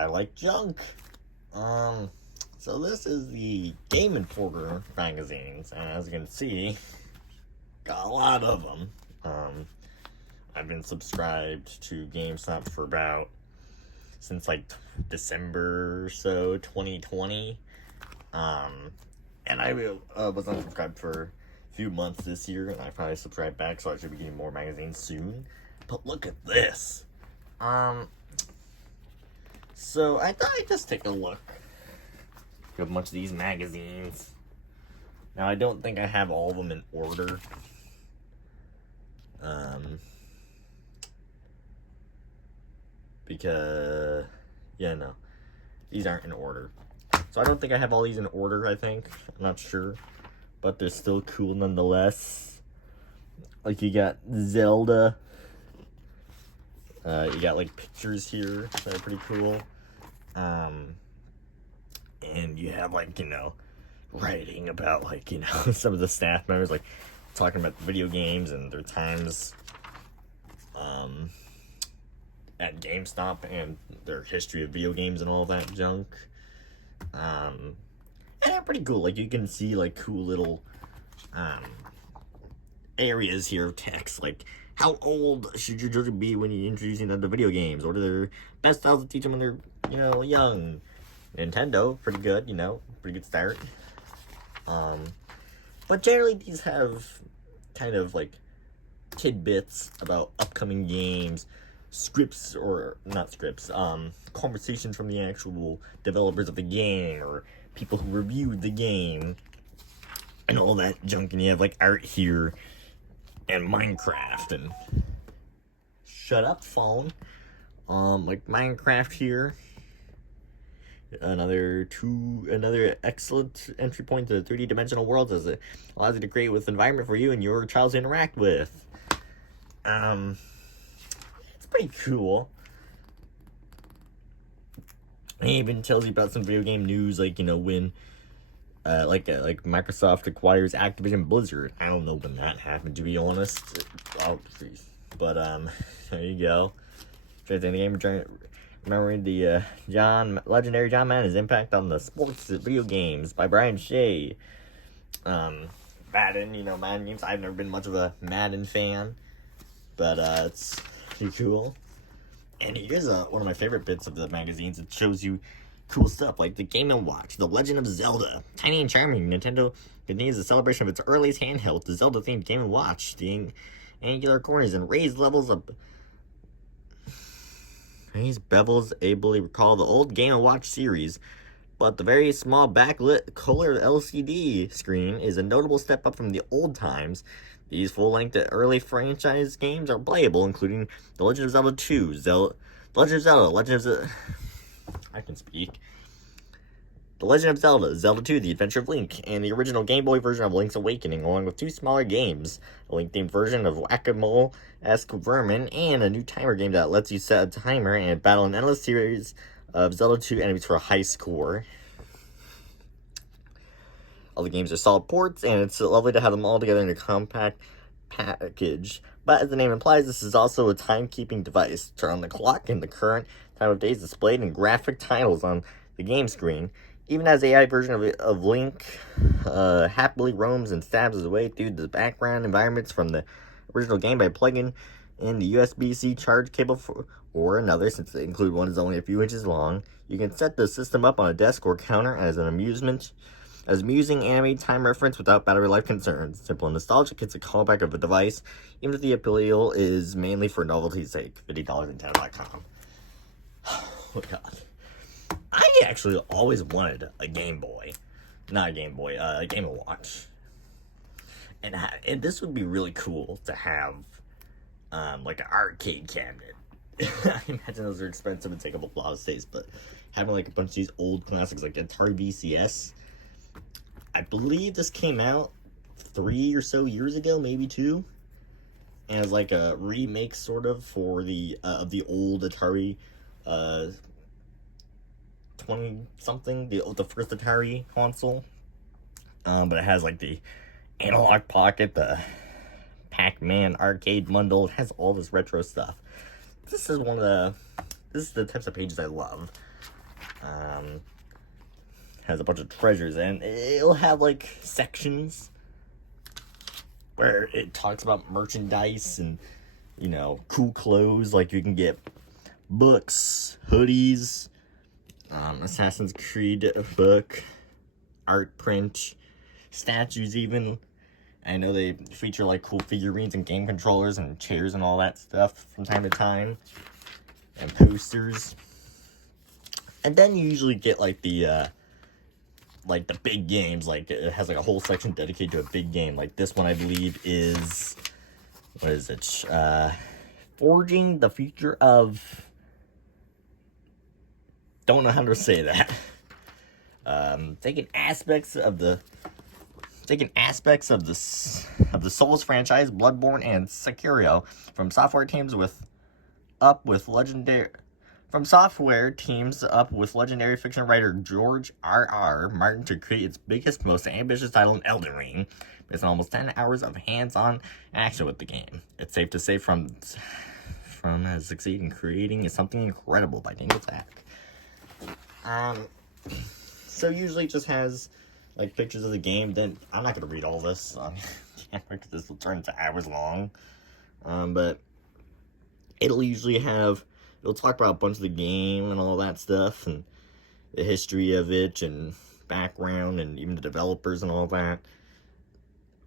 I like junk. So this is the Game Informer magazines, and as you can see, got a lot of them. I've been subscribed to GameStop for since like December or so, 2020. And I was unsubscribed for a few months this year, and I finally subscribed back, so I should be getting more magazines soon. But look at this. So I thought I'd just take a look at a bunch of these magazines. Now, I don't think I have all of them in order. Because, yeah, no. These aren't in order. So I don't think I have all these in order, I think. I'm not sure. But they're still cool nonetheless. Like, you got Zelda. You got, like, pictures here that are pretty cool. And you have, like, writing about, like, some of the staff members, like, talking about video games and their times, at GameStop and their history of video games and all that junk. And they're pretty cool. Like, you can see, like, cool little, areas here of text, like, how old should your children be when you're introducing them to video games? What are their best styles to teach them when they're, young? Nintendo, pretty good, pretty good start. But generally these have kind of, like, tidbits about upcoming games, conversations from the actual developers of the game, or people who reviewed the game, and all that junk. And you have, like, art here, and Minecraft, and shut up, phone. Like Minecraft here. Another excellent entry point to 3D dimensional worlds, as it allows you to create with environment for you and your child to interact with. It's pretty cool. It even tells you about some video game news, like, when like Microsoft acquires Activision Blizzard. I don't know when that happened, to be honest. Oh, jeez. But there you go. Translating the game, remembering the legendary John Madden's impact on the sports video games by Brian Shea. Madden, Madden games. I've never been much of a Madden fan, but it's pretty cool. And here's one of my favorite bits of the magazines. It shows you cool stuff like the Game & Watch, The Legend of Zelda. Tiny and charming, Nintendo continues the celebration of its earliest handheld, the Zelda-themed Game & Watch. The angular corners and raised levels of raised bevels ably recall the old Game & Watch series, but the very small backlit color LCD screen is a notable step up from the old times. These full-length early franchise games are playable, including The Legend of Zelda 2, I can speak. The Legend of Zelda, Zelda 2, The Adventure of Link, and the original Game Boy version of Link's Awakening, along with 2 smaller games, a Link-themed version of Whack-A-Mole-esque Vermin, and a new timer game that lets you set a timer and battle an endless series of Zelda 2 enemies for a high score. All the games are solid ports, and it's lovely to have them all together in a compact package. But as the name implies, this is also a timekeeping device. Turn on the clock, and the current time of day is displayed in graphic titles on the game screen. Even as the AI version of Link happily roams and stabs his way through the background environments from the original game by plugging in the USB-C charge cable or another, since they include one is only a few inches long. You can set the system up on a desk or counter as an amusing animated time reference without battery life concerns. Simple and nostalgic, it's a callback of a device, even if the appeal is mainly for novelty's sake. $50 in Tab.com. Oh god. I actually always wanted a Game Boy. Not a Game Boy, a Game & Watch. And this would be really cool to have, like an arcade cabinet. I imagine those are expensive and take up a lot of space, but having like a bunch of these old classics like Atari VCS. I believe this came out 3 or so years ago, maybe 2, as like a remake sort of for the old Atari 20-something, the first Atari console. But it has like the analog pocket, the Pac-Man arcade bundle. It has all this retro stuff. This is the types of pages I love. Has a bunch of treasures, and it'll have like sections where it talks about merchandise and, you know, cool clothes. Like you can get books, hoodies, Assassin's Creed book, art print, statues even. I know they feature like cool figurines and game controllers and chairs and all that stuff from time to time, and posters. And then you usually get like the big games. Like it has like a whole section dedicated to a big game. Like this one I believe is, what is it? Forging the Future of, don't know how to say that. Taking aspects of the Souls franchise, Bloodborne, and Sekiro from software teams up with legendary fiction writer George R.R. Martin to create its biggest, most ambitious title in Elden Ring, based on almost 10 hours of hands-on action with the game. It's safe to say From has succeeded in creating something incredible by Daniel Zack. So usually it just has like pictures of the game. Then I'm not gonna read all this on camera because this will turn into hours long. But it'll talk about a bunch of the game and all that stuff and the history of it and background and even the developers and all that,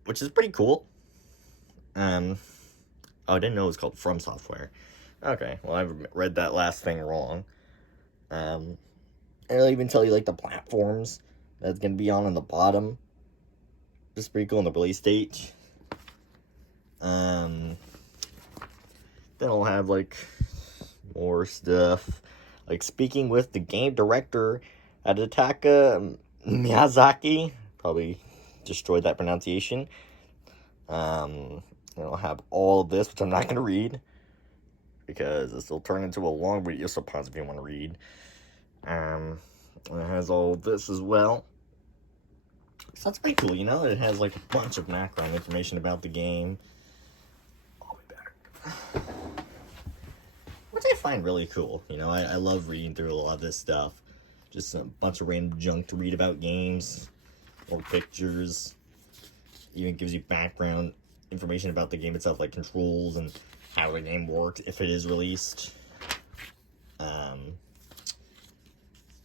which is pretty cool. I didn't know it was called From Software. Okay, well, I read that last thing wrong. It'll even tell you, like, the platforms that's going to be on the bottom. Just pretty cool in the release date. Then I'll have, like, more stuff. Like, speaking with the game director, Hidetaka Miyazaki. Probably destroyed that pronunciation. I'll have all this, which I'm not going to read, because this will turn into a long video, so pause if you want to read. And it has all this as well. So that's pretty cool, you know? It has like a bunch of background information about the game. I'll be back. Which I find really cool. You know, I love reading through a lot of this stuff. Just a bunch of random junk to read about games. Or pictures. Even gives you background information about the game itself, like controls and how the game works if it is released.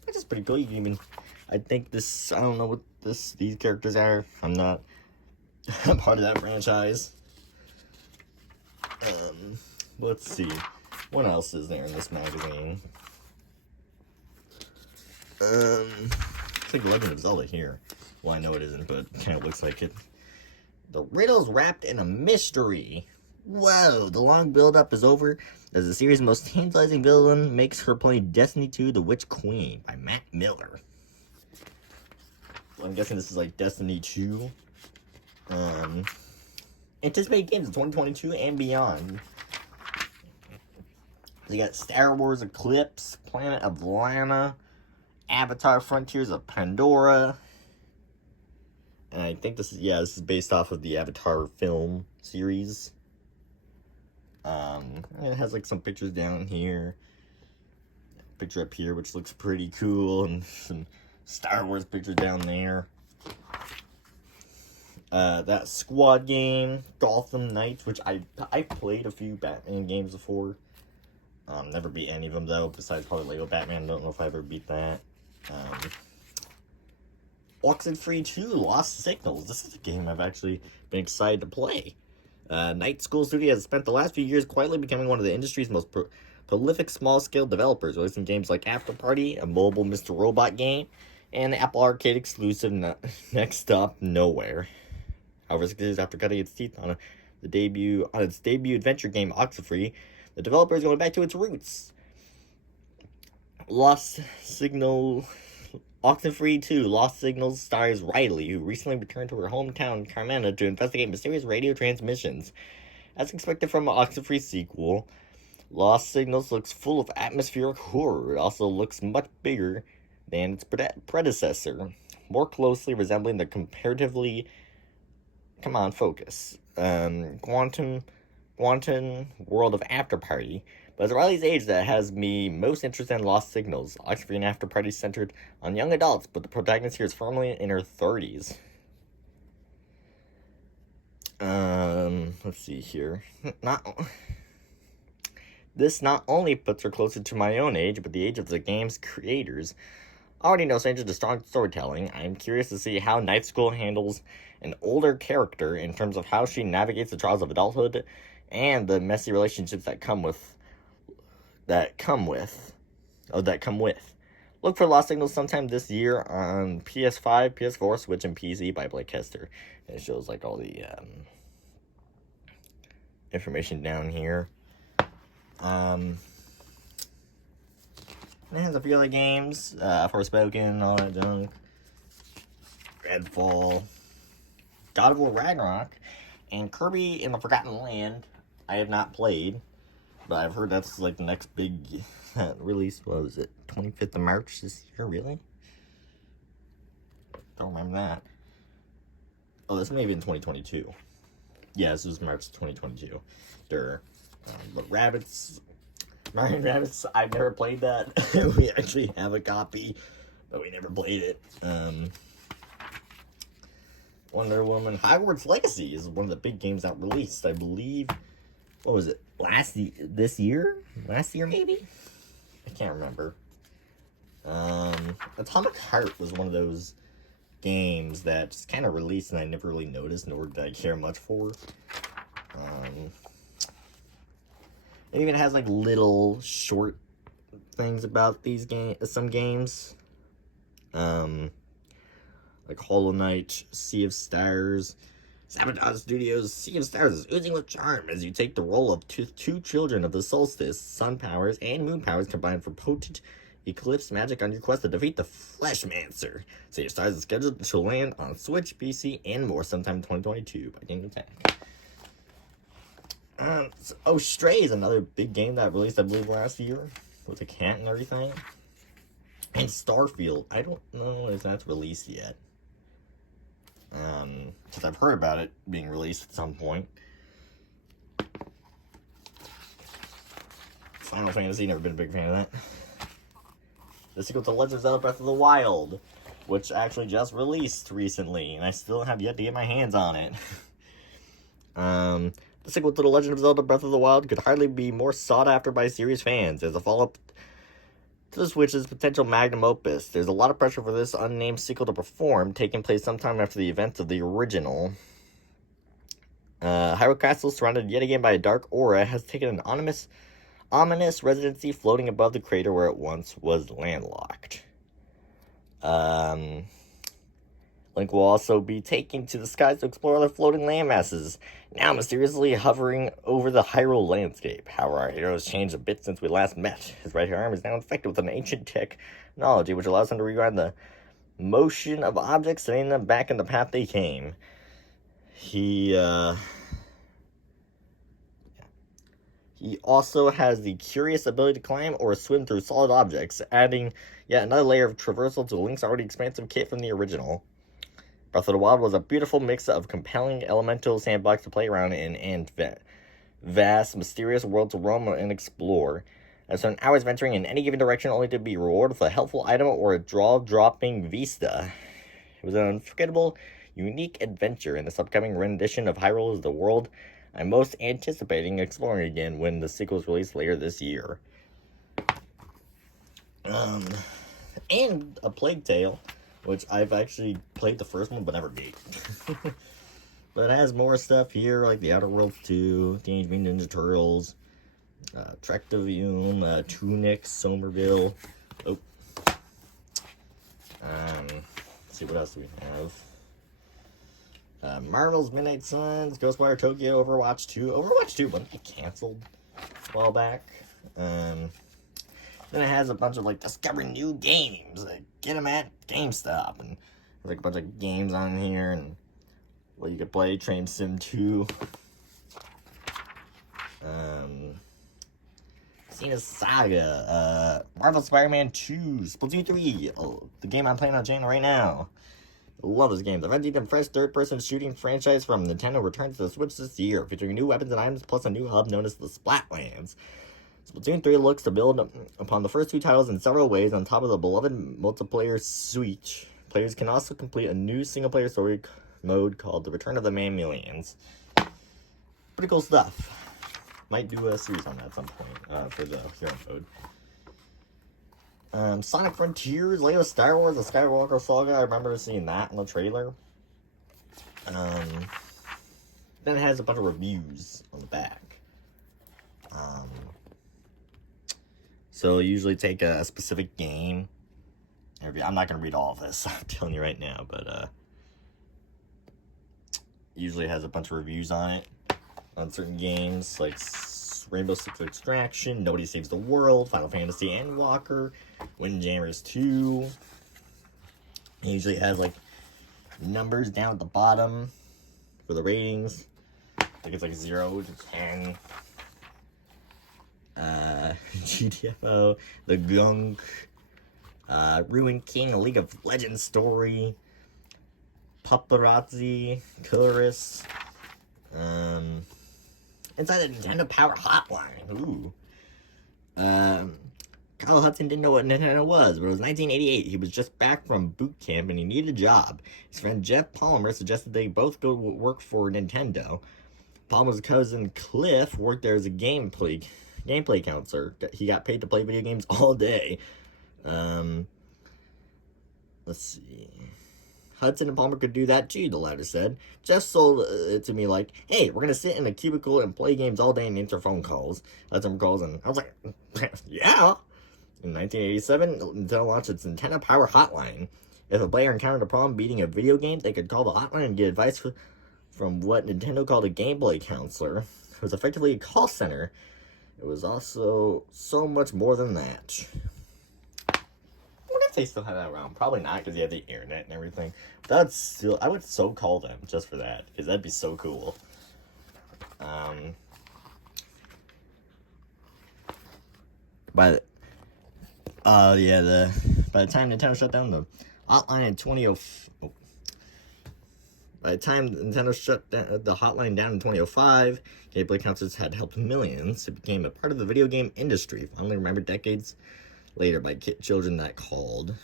Which is pretty cool. You can even, I think this, I don't know what these characters are. I'm not part of that franchise. Let's see. What else is there in this magazine? It's like Legend of Zelda here. Well, I know it isn't, but it kind of looks like it. The riddle's wrapped in a mystery. Whoa, the long build-up is over as the series' most tantalizing villain makes her play Destiny 2: The Witch Queen by Matt Miller. So I'm guessing this is like Destiny 2. Anticipated games in 2022 and beyond. So you got Star Wars Eclipse, Planet of Lana, Avatar Frontiers of Pandora. And I think this is based off of the Avatar film series. It has like some pictures down here. Picture up here, which looks pretty cool, and some Star Wars pictures down there. That Squad game, Gotham Knights, which I played a few Batman games before. Never beat any of them though, besides probably Lego Batman. Don't know if I ever beat that. Oxenfree 2, Lost Signals. This is a game I've actually been excited to play. Night School Studio has spent the last few years quietly becoming one of the industry's most prolific small-scale developers, releasing games like After Party, a mobile Mr. Robot game, and the Apple Arcade exclusive Next Stop Nowhere. However, 6 years after cutting its teeth on its debut adventure game Oxenfree, the developer is going back to its roots. Oxenfree 2, Lost Signals stars Riley, who recently returned to her hometown, Carmena, to investigate mysterious radio transmissions. As expected from an Oxenfree sequel, Lost Signals looks full of atmospheric horror. It also looks much bigger than its predecessor, more closely resembling the comparatively... Come on, focus. Quantum world of After Party, But it's Riley's age that has me most interested in Lost Signals. Oxford and After Party centered on young adults, but the protagonist here is firmly in her 30s. Let's see here. This not only puts her closer to my own age, but the age of the game's creators. Already no stranger to strong storytelling, I am curious to see how Night School handles an older character in terms of how she navigates the trials of adulthood and the messy relationships that come with. Look for Lost Signals sometime this year on PS5, PS4, Switch, and PC by Blake Hester. And it shows like all the information down here. It has a few other games, Forspoken, all that junk, Redfall, God of War Ragnarok, and Kirby in the Forgotten Land. I have not played, but I've heard that's like the next big release. What was it, 25th of March this year, really? Don't remember that. Oh, this may be in 2022. Yeah, this was March 2022. But Mario Rabbids, I've never played that. We actually have a copy, but we never played it. Wonder Woman Hogwarts Legacy is one of the big games that released, I believe. What was it? This year? Last year, maybe? I can't remember. Atomic Heart was one of those games that just kind of released and I never really noticed, nor did I care much for. It even has like little short things about some games. Like Hollow Knight, Sea of Stars, Sabotage Studios. Sea of Stars is oozing with charm as you take the role of two children of the solstice, sun powers and moon powers combined for potent eclipse magic on your quest to defeat the Fleshmancer. Sea of Stars is scheduled to land on Switch, PC, and more sometime in 2022 by Game Attack. Stray is another big game that released, I believe, last year with a cat and everything. And Starfield, I don't know if that's released yet. Because I've heard about it being released at some point. Final Fantasy, never been a big fan of that. The sequel to Legend of Zelda Breath of the Wild, which actually just released recently, and I still have yet to get my hands on it. The sequel to The Legend of Zelda Breath of the Wild could hardly be more sought after by series fans as a follow-up to the Switch's potential magnum opus. There's a lot of pressure for this unnamed sequel to perform, taking place sometime after the events of the original. Hyrule Castle, surrounded yet again by a dark aura, has taken an ominous residency floating above the crater where it once was landlocked. Link will also be taken to the skies to explore other floating landmasses, now mysteriously hovering over the Hyrule landscape. However, our hero has changed a bit since we last met. His right arm is now infected with an ancient technology which allows him to rewind the motion of objects, sending them back in the path they came. He also has the curious ability to climb or swim through solid objects, adding yet another layer of traversal to Link's already expansive kit from the original. Breath of the Wild was a beautiful mix of compelling elemental sandbox to play around in and vast, mysterious world to roam and explore. I spent hours venturing in any given direction only to be rewarded with a helpful item or a jaw-dropping vista. It was an unforgettable, unique adventure, and this upcoming rendition of Hyrule is the world I'm most anticipating exploring again when the sequel is released later this year. And A Plague Tale, which I've actually played the first one but never beat. But it has more stuff here, like The Outer Worlds 2, Teenage Mutant Ninja Turtles, Trek to Vium, Tunic, Somerville. Let's see, what else do we have? Marvel's Midnight Suns, Ghostwire Tokyo, Overwatch 2. Overwatch 2, but it canceled a while back. Then it has a bunch of, like, discovering new games. Like, get them at GameStop. And there's, like, a bunch of games on here. And what you could play. Train Sim 2. Xena Saga. Marvel Spider-Man 2. Splatoon 3. Oh, the game I'm playing on channel right now. I love this game. The red and fresh third-person shooting franchise from Nintendo returns to the Switch this year, featuring new weapons and items, plus a new hub known as the Splatlands. Splatoon 3 looks to build upon the first two titles in several ways. On top of the beloved multiplayer suite, players can also complete a new single-player story mode called The Return of the Man-Millions. Pretty cool stuff. Might do a series on that at some point for the hero mode. Sonic Frontiers, Lego Star Wars, The Skywalker Saga. I remember seeing that in the trailer. Then it has a bunch of reviews on the back. So usually take a specific game. I'm not going to read all of this, I'm telling you right now, but usually has a bunch of reviews on it, on certain games, like Rainbow Six Extraction, Nobody Saves the World, Final Fantasy Endwalker, Windjammers 2. It usually has, like, numbers down at the bottom for the ratings. I think it's, like, 0 to 10. GTFO, The Gunk, Ruin King, a League of Legends story, Paparazzi, Colorist, inside the Nintendo Power Hotline. Ooh. Kyle Hudson didn't know what Nintendo was, but it was 1988. He was just back from boot camp and he needed a job. His friend Jeff Palmer suggested they both go work for Nintendo. Palmer's cousin Cliff worked there as a gameplay counselor. He got paid to play video games all day. Let's see. Hudson and Palmer could do that too, the latter said. Jeff sold it to me like, hey, we're going to sit in a cubicle and play games all day and answer phone calls. Hudson calls, and I was like, yeah. In 1987, Nintendo launched its Nintendo Power Hotline. If a player encountered a problem beating a video game, they could call the hotline and get advice from what Nintendo called a gameplay counselor. It was effectively a call center. It was also so much more than that. I wonder if they still have that around. Probably not, because you have the internet and everything. But that's still, I would so call them just for that, because that'd be so cool. By the time Nintendo shut down the hotline in By the time Nintendo shut down the hotline down in 2005, gameplay counselors had helped millions. It became a part of the video game industry, fondly remembered decades later by children that called.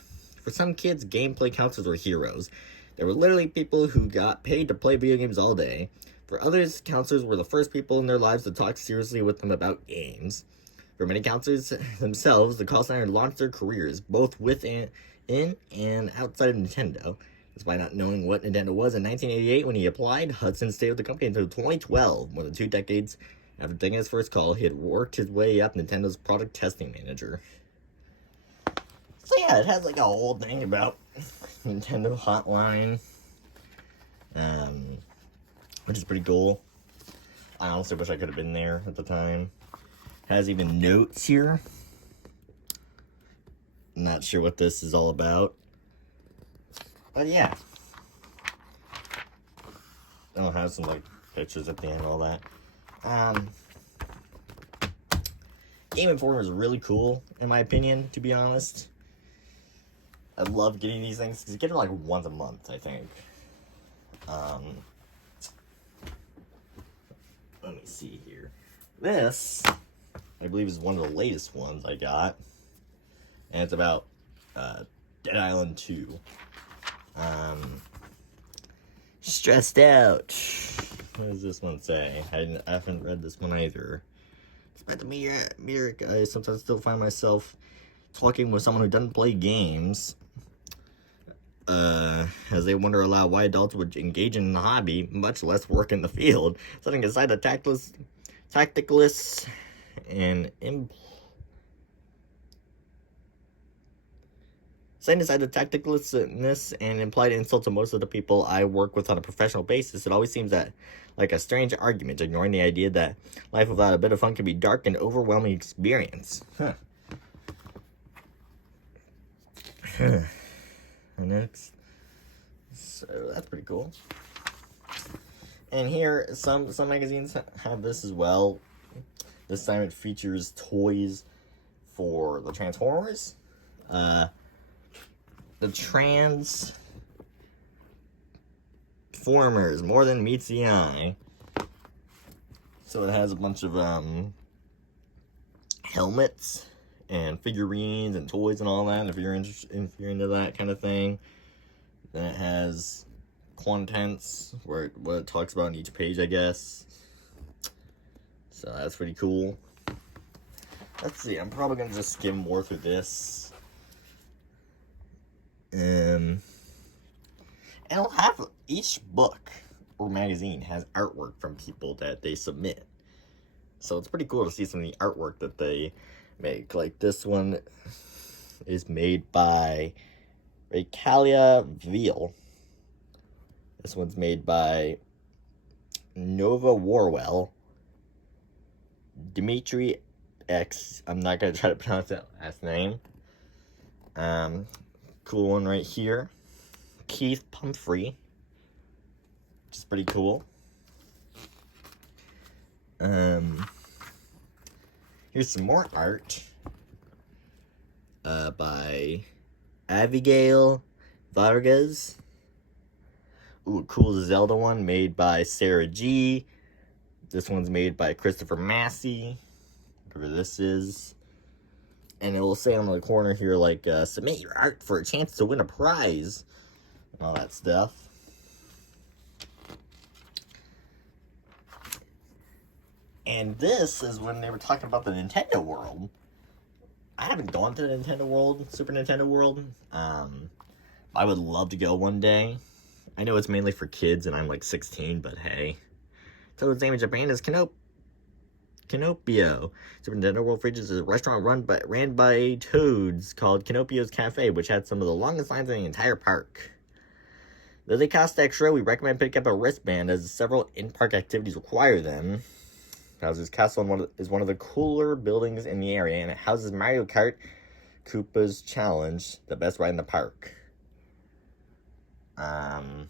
For some kids, gameplay counselors were heroes. They were literally people who got paid to play video games all day. For others, counselors were the first people in their lives to talk seriously with them about games. For many counselors themselves, the call center launched their careers, both within and outside of Nintendo. Despite not knowing what Nintendo was in 1988 when he applied, Hudson stayed with the company until 2012. More than 2 decades after taking his first call, he had worked his way up Nintendo's product testing manager. So yeah, it has like a whole thing about Nintendo Hotline, which is pretty cool. I honestly wish I could have been there at the time. It has even notes here. Not sure what this is all about. But yeah. I'll have some like pictures at the end and all that. Game Informer is really cool, in my opinion, to be honest. I love getting these things, because you get it like once a month, I think. Let me see here. This, I believe, is one of the latest ones I got. And it's about Dead Island 2. Stressed out. What does this one say? I haven't read this one either. Despite the mirror, I sometimes still find myself talking with someone who doesn't play games. As they wonder aloud why adults would engage in the hobby, much less work in the field. Setting aside the tacticalist and setting aside the tacticalness and implied insult to most of the people I work with on a professional basis, it always seems that like a strange argument, ignoring the idea that life without a bit of fun can be dark and overwhelming experience. Next. So that's pretty cool. And here, some magazines have this as well. This time it features toys for the Transformers. The Transformers, more than meets the eye. So it has a bunch of helmets and figurines and toys and all that, if you're into that kind of thing. Then it has contents, what it talks about on each page, I guess. So that's pretty cool. Let's see, I'm probably going to just skim more through this. And it'll have, each book or magazine has artwork from people that they submit. So it's pretty cool to see some of the artwork that they make. Like this one is made by Racalia Veal. This one's made by Nova Warwell. Dimitri X. I'm not going to try to pronounce that last name. Cool one right here. Keith Pumphrey. Which is pretty cool. Here's some more art. By Abigail Vargas. Ooh, a cool Zelda one made by Sarah G. This one's made by Christopher Massey. Whatever this is. And it will say on the corner here, like, submit your art for a chance to win a prize. And all that stuff. And this is when they were talking about the Nintendo World. I haven't gone to the Nintendo World, Super Nintendo World. I would love to go one day. I know it's mainly for kids and I'm like 16, but hey. Toad's name in Japan is Kinopio. Super Nintendo World features a restaurant ran by Toads called Kinopio's Cafe, which had some of the longest lines in the entire park. Though they cost extra, we recommend picking up a wristband as several in-park activities require them. Bowser's Castle is one of the cooler buildings in the area, and it houses Mario Kart Koopa's Challenge, the best ride in the park. Here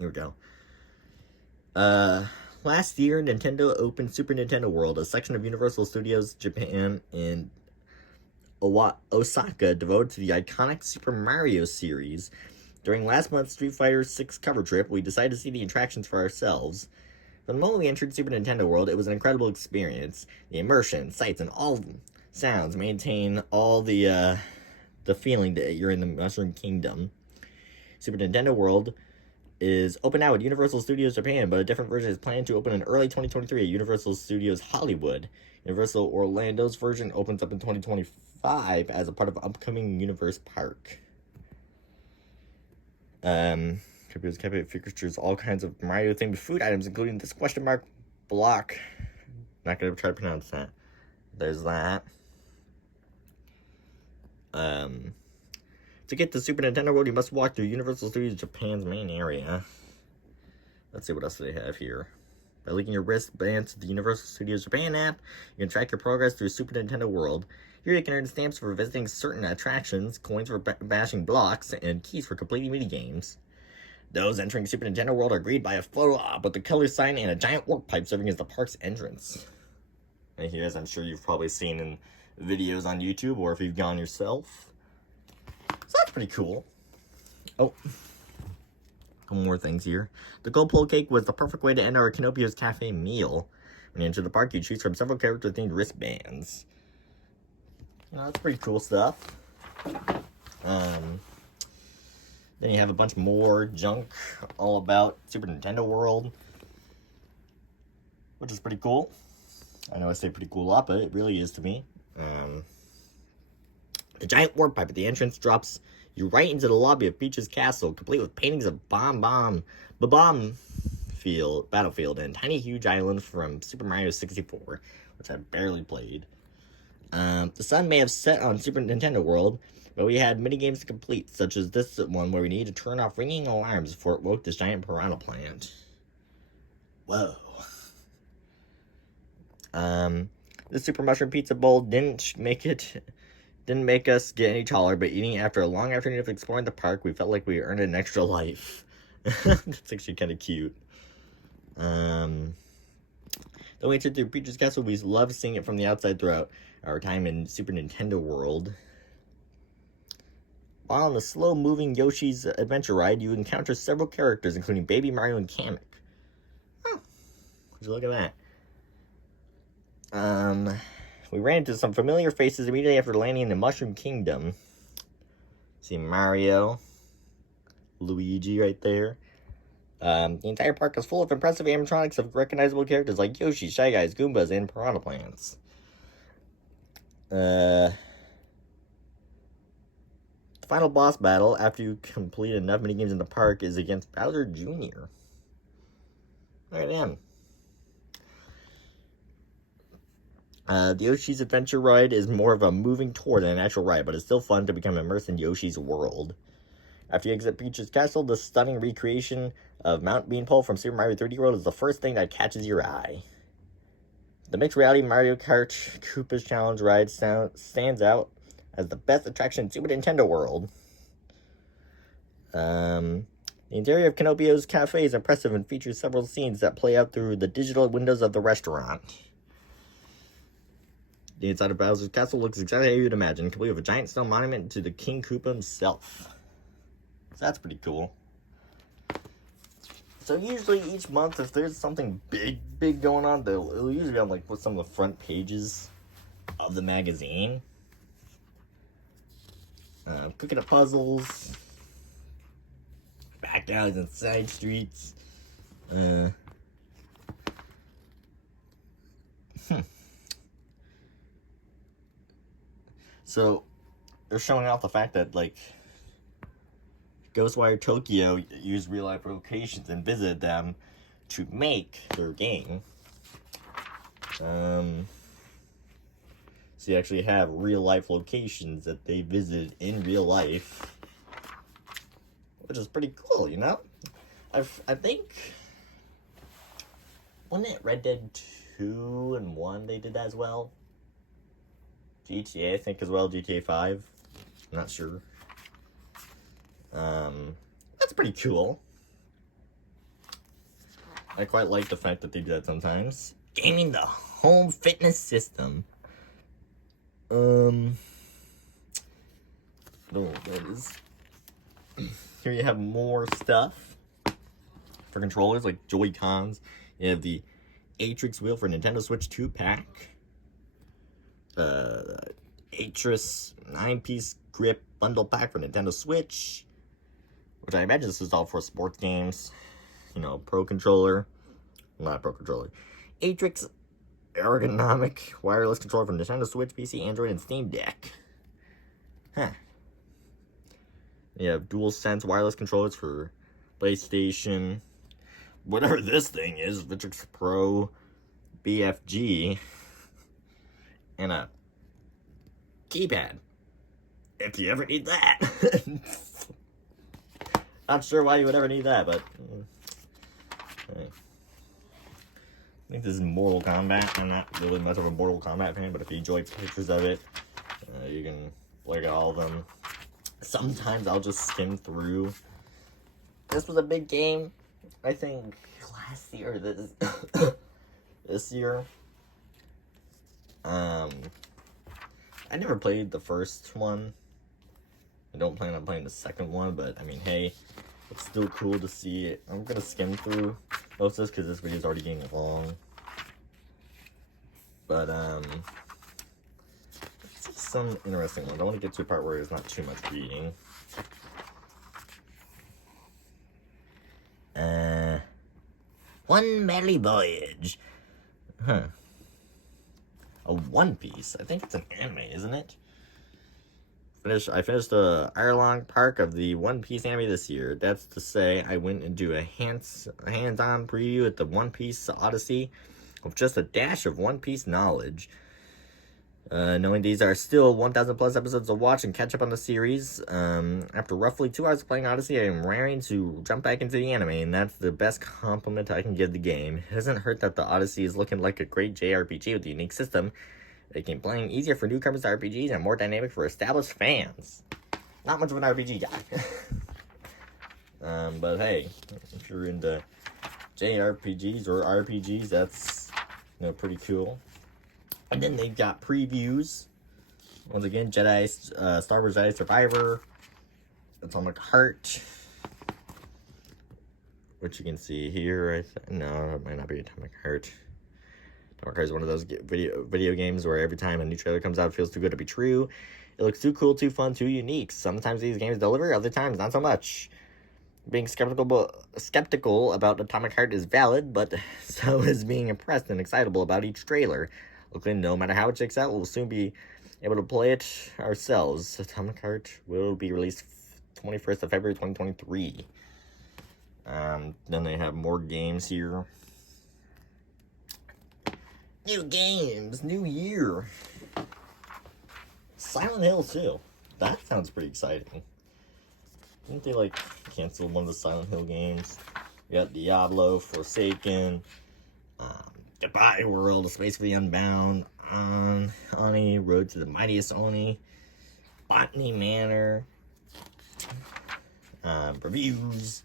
we go. Last year, Nintendo opened Super Nintendo World, a section of Universal Studios Japan in Osaka devoted to the iconic Super Mario series. During last month's Street Fighter VI cover trip, we decided to see the attractions for ourselves. From the moment we entered Super Nintendo World, it was an incredible experience. The immersion, sights, and all sounds maintain all the feeling that you're in the Mushroom Kingdom. Super Nintendo World is open now at Universal Studios Japan, but a different version is planned to open in early 2023 at Universal Studios Hollywood. Universal Orlando's version opens up in 2025 as a part of upcoming Universe Park. Capio's Cafe features all kinds of Mario-themed food items, including this question mark block. Not gonna try to pronounce that. There's that. To get to Super Nintendo World, you must walk through Universal Studios Japan's main area. Let's see what else they have here. By linking your wristband to the Universal Studios Japan app, you can track your progress through Super Nintendo World. Here you can earn stamps for visiting certain attractions, coins for bashing blocks, and keys for completing minigames. Those entering Super Nintendo World are greeted by a photo op with the color sign and a giant warp pipe serving as the park's entrance. And here, as I'm sure you've probably seen in videos on YouTube, or if you've gone yourself. So that's pretty cool. Oh, a couple more things here. The gold pole cake was the perfect way to end our Kinopio's Cafe meal. When you enter the park, you choose from several character-themed wristbands. That's pretty cool stuff. Then you have a bunch more junk all about Super Nintendo World, which is pretty cool. I know I say pretty cool a lot, but it really is to me. The giant warp pipe at the entrance drops you right into the lobby of Peach's Castle, complete with paintings of Battlefield, and Tiny Huge Island from Super Mario 64, which I barely played. The sun may have set on Super Nintendo World, but we had mini games to complete, such as this one where we needed to turn off ringing alarms before it woke this giant piranha plant. Whoa. The Super Mushroom Pizza Bowl didn't make us get any taller, but eating after a long afternoon of exploring the park, we felt like we earned an extra life. That's actually kind of cute. Though we entered through Peach's Castle, we loved seeing it from the outside throughout our time in Super Nintendo World. While on the slow-moving Yoshi's Adventure Ride, you encounter several characters, including Baby Mario and Kamek. Oh, would you look at that? we ran into some familiar faces immediately after landing in the Mushroom Kingdom. See Mario, Luigi right there. The entire park is full of impressive animatronics of recognizable characters like Yoshi, Shy Guys, Goombas, and Piranha Plants. The final boss battle, after you complete enough minigames in the park, is against Bowser Jr. Look at him. The Yoshi's Adventure Ride is more of a moving tour than an actual ride, but it's still fun to become immersed in Yoshi's world. After you exit Peach's Castle, the stunning recreation of Mount Beanpole from Super Mario 3D World is the first thing that catches your eye. The mixed reality Mario Kart Koopa's Challenge ride stands out as the best attraction in Super Nintendo World. The interior of Canopio's cafe is impressive and features several scenes that play out through the digital windows of the restaurant. The inside of Bowser's castle looks exactly how you'd imagine, complete with a giant stone monument to the King Koopa himself. So that's pretty cool. So usually each month, if there's something big going on, it'll usually be on like some of the front pages of the magazine. Cooking up puzzles, back alleys and side streets. So they're showing off the fact that like Ghostwire Tokyo used real life locations and visited them to make their game. So you actually have real life locations that they visited in real life, which is pretty cool, you know? I think, wasn't it Red Dead 2 and 1 they did that as well? GTA, I think, as well, GTA 5. I'm not sure. That's pretty cool. I quite like the fact that they do that sometimes. Gaming the home fitness system. I don't know what that is. Here you have more stuff for controllers, like Joy-Cons. You have the Atrix wheel for Nintendo Switch 2-pack. Atrix 9-piece grip bundle pack for Nintendo Switch, which I imagine this is all for sports games. You know, Pro Controller. Not Pro Controller. Atrix ergonomic wireless controller for Nintendo Switch, PC, Android, and Steam Deck. Huh. You have DualSense wireless controllers for PlayStation. Whatever this thing is, Atrix Pro BFG. And a keypad, if you ever need that. Not sure why you would ever need that, but I think this is Mortal Kombat. I'm not really much of a Mortal Kombat fan, but if you enjoy pictures of it, you can look at all of them. Sometimes I'll just skim through. This was a big game, I think, last year or this year. I never played the first one. I don't plan on playing the second one, but I mean, hey, it's still cool to see it. I'm gonna skim through most of this because this video is already getting long. But let's see some interesting ones. I want to get to a part where there's not too much reading. One Merry Voyage. Huh. A One Piece. I think it's an anime, isn't it? I finished the hour-long park of the One Piece anime this year. That's to say, I went and do a hands-on preview at the One Piece Odyssey with just a dash of One Piece knowledge. Knowing these are still 1,000 plus episodes to watch and catch up on the series, after roughly 2 hours of playing Odyssey, I am raring to jump back into the anime, and that's the best compliment I can give the game. It doesn't hurt that the Odyssey is looking like a great JRPG with a unique system, making playing easier for newcomers to RPGs and more dynamic for established fans. Not much of an RPG guy. But hey, if you're into JRPGs or RPGs, that's, you know, pretty cool. And then they've got previews. Once again, Star Wars Jedi Survivor, Atomic Heart, which you can see here. No, it might not be Atomic Heart. Atomic Heart is one of those video games where every time a new trailer comes out, it feels too good to be true. It looks too cool, too fun, too unique. Sometimes these games deliver, other times not so much. Being skeptical about Atomic Heart is valid, but so is being impressed and excitable about each trailer. Luckily, no matter how it checks out, we'll soon be able to play it ourselves. Atomic Heart will be released 21st of February 2023. Then they have more games here. New games, new year. Silent Hill 2. That sounds pretty exciting. Didn't they, like, cancel one of the Silent Hill games? We got Diablo, Forsaken, Goodbye World, A Space for the Unbound, Oni, Road to the Mightiest Oni, Botany Manor, reviews,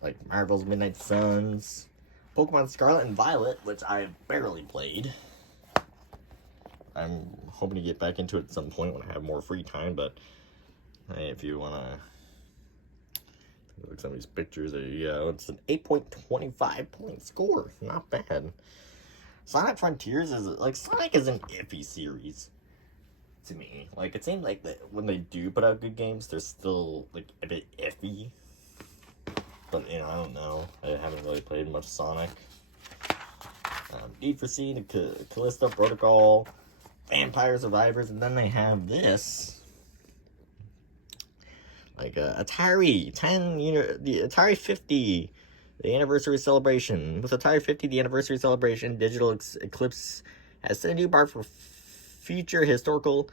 like Marvel's Midnight Suns, Pokemon Scarlet and Violet, which I barely played. I'm hoping to get back into it at some point when I have more free time, but hey, if you want to look at some of these pictures, there you go. It's an 8.25 point score. Not bad. Sonic Frontiers is, like, Sonic is an iffy series to me. Like, it seems like that when they do put out good games, they're still, like, a bit iffy. But, you know, I don't know. I haven't really played much Sonic. Need for Speed, Callisto Protocol, Vampire Survivors, and then they have this. Like Atari 10, the Atari 50, the anniversary celebration. With Atari 50, the anniversary celebration, Digital Eclipse has set a new bar for future historical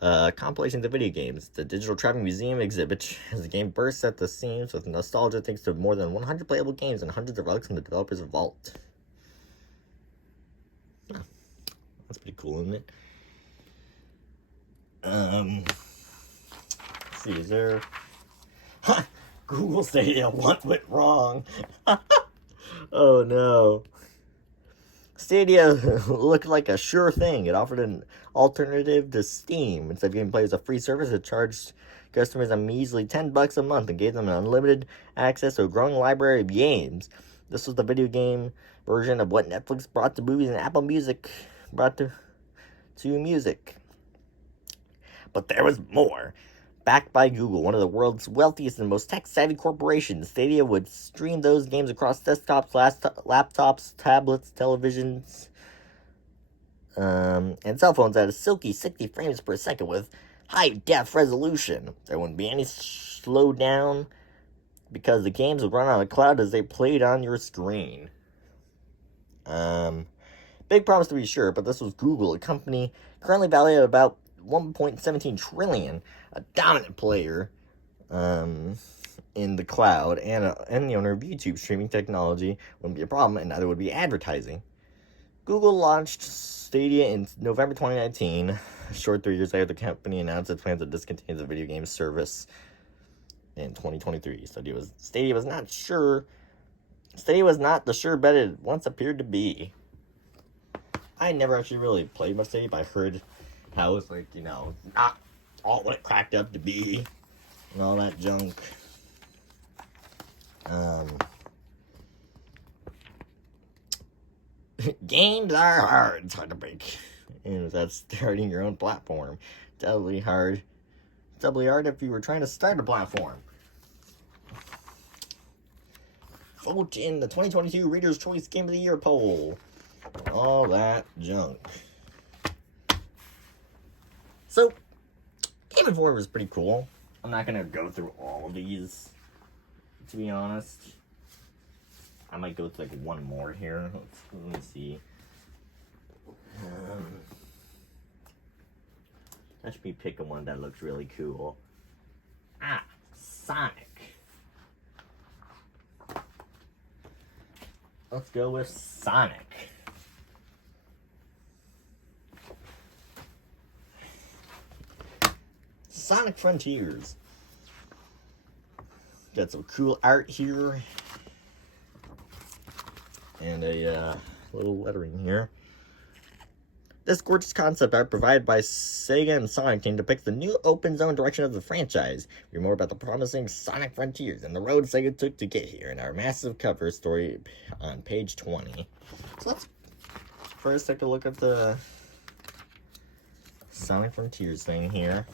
compilations of video games. The Digital Traveling Museum exhibit as the game bursts at the seams with nostalgia thanks to more than 100 playable games and hundreds of relics from the developer's vault. Huh. That's pretty cool, isn't it? Let's see, is there... Google Stadia, what went wrong? Oh no. Stadia looked like a sure thing. It offered an alternative to Steam. Instead of giving players a free service, it charged customers a measly $10 a month and gave them unlimited access to a growing library of games. This was the video game version of what Netflix brought to movies and Apple Music brought to music. But there was more. Backed by Google, one of the world's wealthiest and most tech-savvy corporations, Stadia would stream those games across desktops, laptops, tablets, televisions, and cell phones at a silky 60 frames per second with high-def resolution. There wouldn't be any slowdown because the games would run on a cloud as they played on your screen. Big promise to be sure, but this was Google, a company currently valued at about 1.17 trillion, a dominant player in the cloud, and the owner of YouTube. Streaming technology wouldn't be a problem, and neither would be advertising. Google launched Stadia in November 2019, a short 3 years later the company announced its plans to discontinue the video game service in 2023. Stadia was not the sure bet it once appeared to be. I never actually really played much Stadia, but I heard how it's like, you know, not all what it cracked up to be and all that junk. Games are hard. It's hard to break. And that's starting your own platform. Doubly hard. Doubly hard if you were trying to start a platform. Vote in the 2022 Reader's Choice Game of the Year poll. All that junk. So, Game Informer is pretty cool. I'm not going to go through all of these, to be honest. I might go with like one more here. Let me see. Let me pick one that looks really cool. Sonic. Let's go with Sonic. Sonic Frontiers. Got some cool art here. And a little lettering here. This gorgeous concept art provided by Sega and Sonic Team depicts the new open zone direction of the franchise. Read more about the promising Sonic Frontiers and the road Sega took to get here in our massive cover story on page 20. So that's first take a look at the Sonic Frontiers thing here.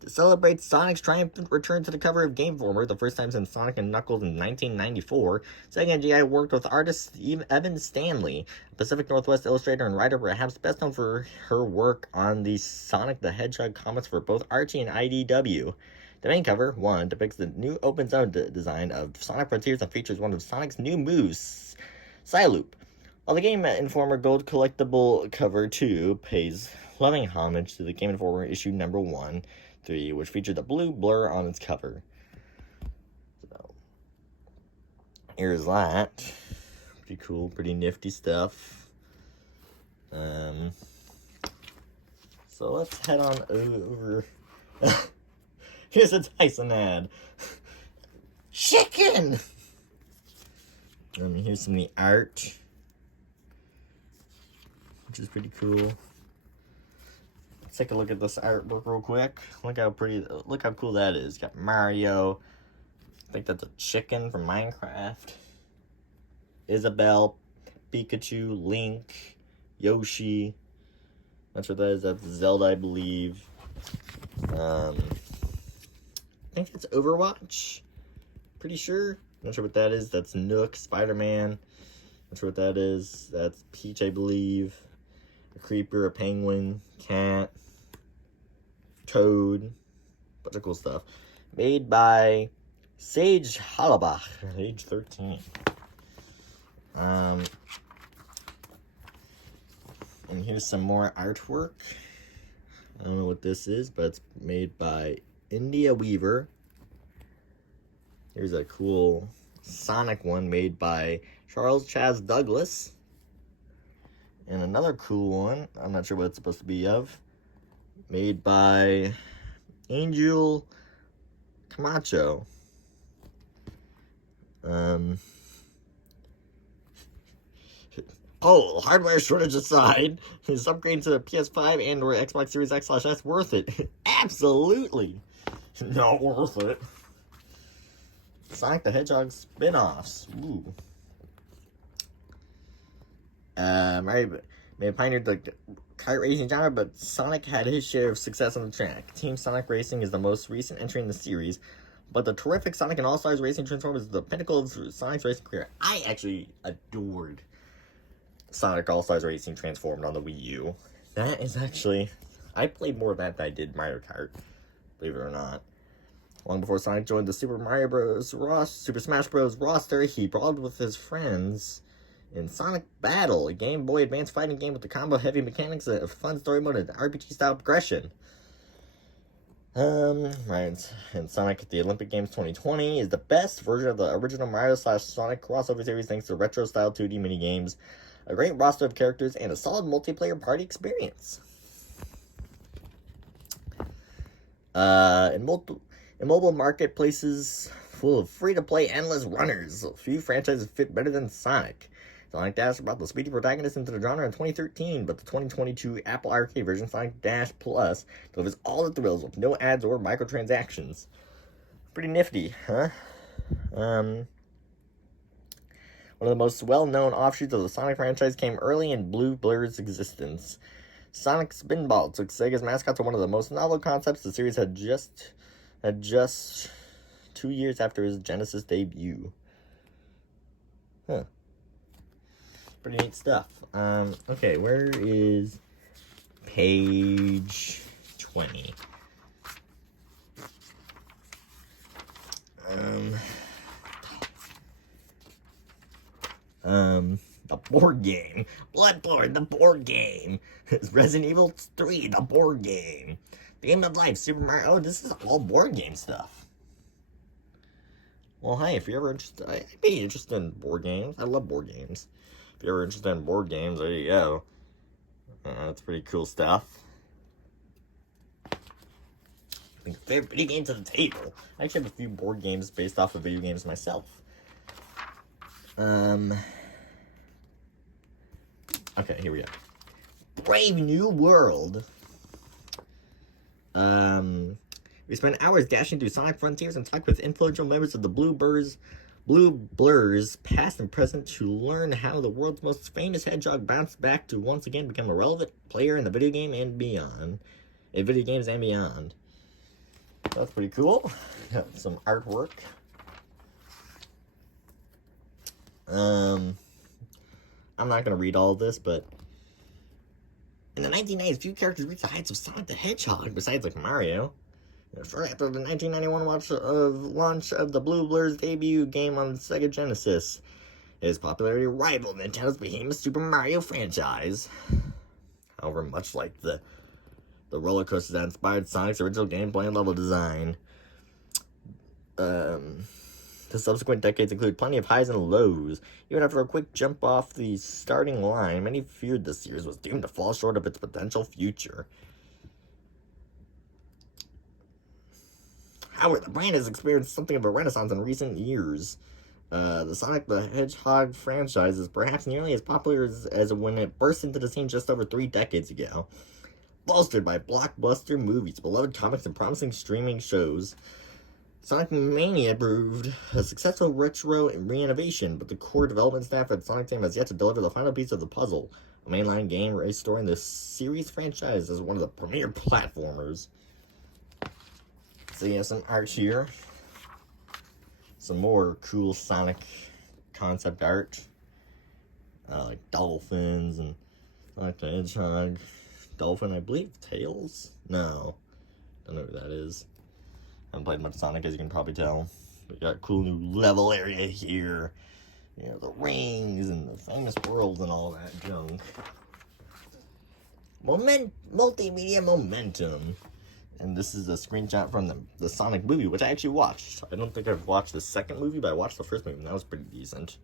To celebrate Sonic's triumphant return to the cover of Game Informer, the first time since Sonic and Knuckles in 1994, Sega and GI worked with artist Evan Stanley, a Pacific Northwest illustrator and writer perhaps best known for her work on the Sonic the Hedgehog comics for both Archie and IDW. The main cover, 1, depicts the new open zone design of Sonic Frontiers and features one of Sonic's new moves, Psyloop. While the Game Informer Gold collectible cover 2 pays loving homage to the Game Informer issue number 1, 3, which featured the blue blur on its cover. So, here's that. Pretty cool, pretty nifty stuff. So let's head on over. Here's a Tyson ad. Chicken! Here's some of the art, which is pretty cool. Let's take a look at this artwork real quick. Look how cool that is. Got Mario. I think that's a chicken from Minecraft. Isabelle, Pikachu, Link, Yoshi. That's what that is. That's Zelda, I believe. I think it's Overwatch. Pretty sure. Not sure what that is. That's Nook, Spider-Man. Not sure what that is. That's Peach, I believe. A creeper, a penguin, cat, Toad, bunch of cool stuff. Made by Sage Halabach, age 13. And here's some more artwork. I don't know what this is, but it's made by India Weaver. Here's a cool Sonic one made by Charles Chaz Douglas. And another cool one, I'm not sure what it's supposed to be of, made by Angel Camacho. Oh, hardware shortage aside, is upgrading to the PS5 and or Xbox Series X/S worth it? Absolutely not worth it. Sonic the Hedgehog spin-offs. Ooh. Mario may have pioneered the kart racing genre, but Sonic had his share of success on the track. Team Sonic Racing is the most recent entry in the series, but the terrific Sonic and All-Stars Racing Transform is the pinnacle of Sonic's racing career. I actually adored Sonic All-Stars Racing Transformed on the Wii U. That is actually... I played more of that than I did Mario Kart, believe it or not. Long before Sonic joined the Super Smash Bros. Roster, he brawled with his friends in Sonic Battle, a Game Boy Advance fighting game with the combo-heavy mechanics, a fun story mode, and RPG-style progression. Right, and Sonic at the Olympic Games 2020 is the best version of the original Mario/Sonic crossover series thanks to retro-style 2D minigames, a great roster of characters, and a solid multiplayer party experience. In mobile marketplaces full of free-to-play endless runners, a few franchises fit better than Sonic. Sonic Dash brought the speedy protagonist into the genre in 2013, but the 2022 Apple Arcade version, Sonic Dash Plus, delivers all the thrills with no ads or microtransactions. Pretty nifty, huh? One of the most well-known offshoots of the Sonic franchise came early in Blue Blur's existence. Sonic Spinball took Sega's mascot to one of the most novel concepts the series had just 2 years after his Genesis debut. Huh. Pretty neat stuff. Okay, where is page 20? The board game. Bloodborne, the board game. Resident Evil 3, the board game. Game of Life, Super Mario. Oh, this is all board game stuff. Well, hey, if you're ever interested, I'd be interested in board games. I love board games. If you're ever interested in board games, there you go. That's pretty cool stuff. Favorite video games at the table. I actually have a few board games based off of video games myself. Okay, here we go. Brave New World. We spent hours dashing through Sonic Frontiers and talked with influential members of the Blue Blue blurs past and present to learn how the world's most famous hedgehog bounced back to once again become a relevant player in the video game and beyond. In video games and beyond. That's pretty cool. Got some artwork. I'm not going to read all of this, but in the 1990s, few characters reached the heights of Sonic the Hedgehog, besides like Mario. Shortly after the 1991 launch of the Blue Blur's debut game on the Sega Genesis, his popularity rivaled Nintendo's behemoth Super Mario franchise. However, much like the roller coaster that inspired Sonic's original gameplay and level design, the subsequent decades include plenty of highs and lows. Even after a quick jump off the starting line, many feared the series was doomed to fall short of its potential future. However, the brand has experienced something of a renaissance in recent years. The Sonic the Hedgehog franchise is perhaps nearly as popular as when it burst into the scene just over 3 decades ago. Bolstered by blockbuster movies, beloved comics, and promising streaming shows, Sonic Mania proved a successful retro re-innovation, but the core development staff at Sonic Team has yet to deliver the final piece of the puzzle, a mainline game restoring the series franchise as one of the premier platformers. So you have some art here. Some more cool Sonic concept art. Like dolphins and Sonic the Hedgehog. Dolphin, I believe. Tails? No. Don't know who that is. Haven't played much Sonic, as you can probably tell. We got a cool new level area here. You know, the rings and the famous worlds and all that junk. Multimedia momentum. And this is a screenshot from the Sonic movie, which I actually watched. I don't think I've watched the second movie, but I watched the first movie, and that was pretty decent.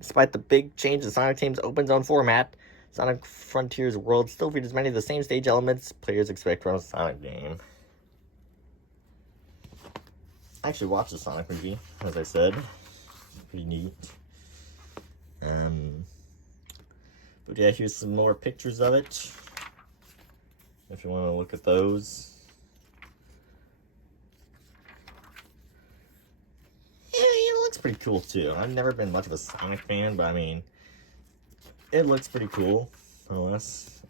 Despite the big change in Sonic Team's open zone format, Sonic Frontiers World still features many of the same stage elements players expect from a Sonic game. I actually watched the Sonic movie, as I said. Pretty neat. But yeah, here's some more pictures of it, if you want to look at those. Yeah, it looks pretty cool too. I've never been much of a Sonic fan, but I mean, it looks pretty cool, nonetheless.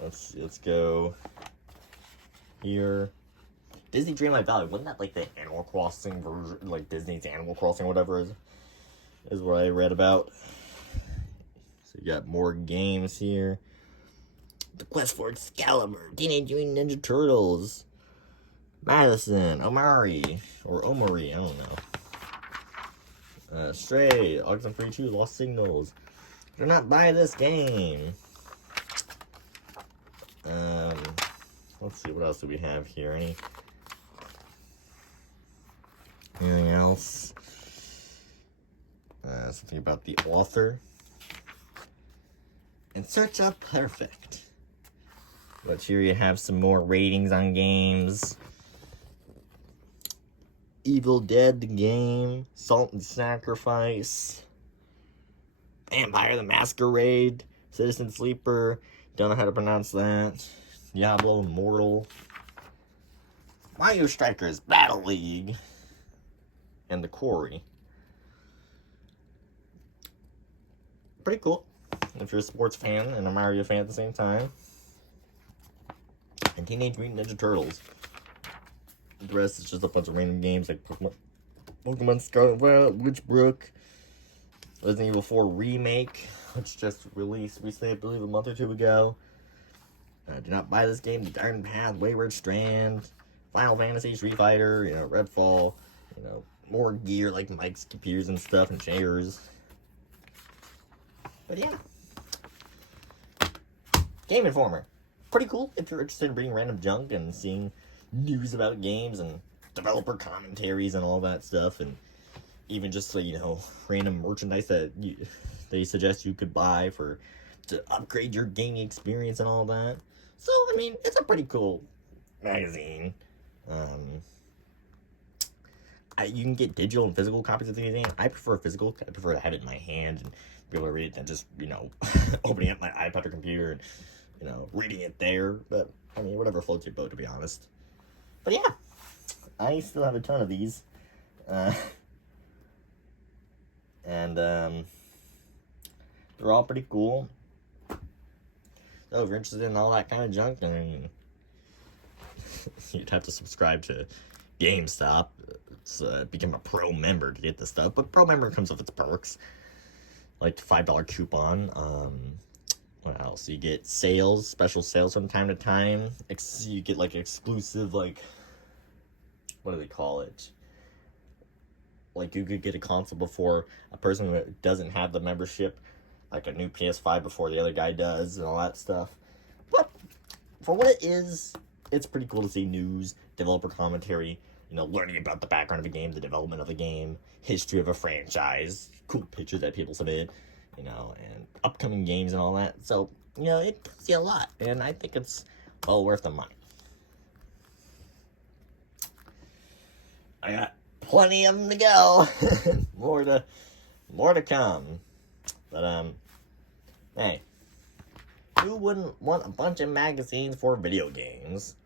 Let's go here. Disney Dreamlight Valley, wasn't that like the Animal Crossing version, like Disney's Animal Crossing, whatever is what I read about. So you got more games here. The Quest for Excalibur, Teenage Mutant Ninja Turtles, Madison, Omari, I don't know. Stray, Oxenfree 2, Lost Signals. Do not buy this game. Let's see, what else do we have here? Anything else? Something about the author. In Search of Perfect. But here you have some more ratings on games. Evil Dead the game, Salt and Sacrifice, Vampire the Masquerade, Citizen Sleeper, don't know how to pronounce that, Diablo Immortal, Mario Strikers Battle League, and The Quarry. Pretty cool if you're a sports fan and a Mario fan at the same time. And Teenage Mutant Ninja Turtles. The rest is just a bunch of random games like Pokemon Scarlet Violet, Witchbrook, Resident Evil 4 Remake, which just released recently, I believe a month or two ago. Do not buy this game. The Diamond Path, Wayward Strand, Final Fantasy, Street Fighter, Redfall, more gear like mics, computers, and stuff, and chairs. But yeah. Game Informer. Pretty cool if you're interested in reading random junk and seeing news about games and developer commentaries and all that stuff, and even just random merchandise that they suggest you could buy to upgrade your gaming experience and all that. So I mean, it's a pretty cool magazine. You can get digital and physical copies of the game. I prefer physical. I prefer to have it in my hand and be able to read it than just opening up my iPad or computer and reading it there. But I mean, whatever floats your boat, to be honest. But yeah, I still have a ton of these. And they're all pretty cool. So if you're interested in all that kind of junk, then you'd have to subscribe to GameStop. It's become a pro member to get this stuff, but pro member comes with its perks, like the $5 coupon. What else? You get sales, special sales from time to time. You get like exclusive, like, what do they call it? Like, you could get a console before a person who doesn't have the membership, like a new PS5 before the other guy does, and all that stuff. But for what it is, it's pretty cool to see news, developer commentary, you know, learning about the background of a game, the development of a game, history of a franchise, cool pictures that people submit, you know, and upcoming games and all that. So, you know, it gives you a lot, and I think it's well worth the money. I got plenty of them to go. more to come. But hey, who wouldn't want a bunch of magazines for video games?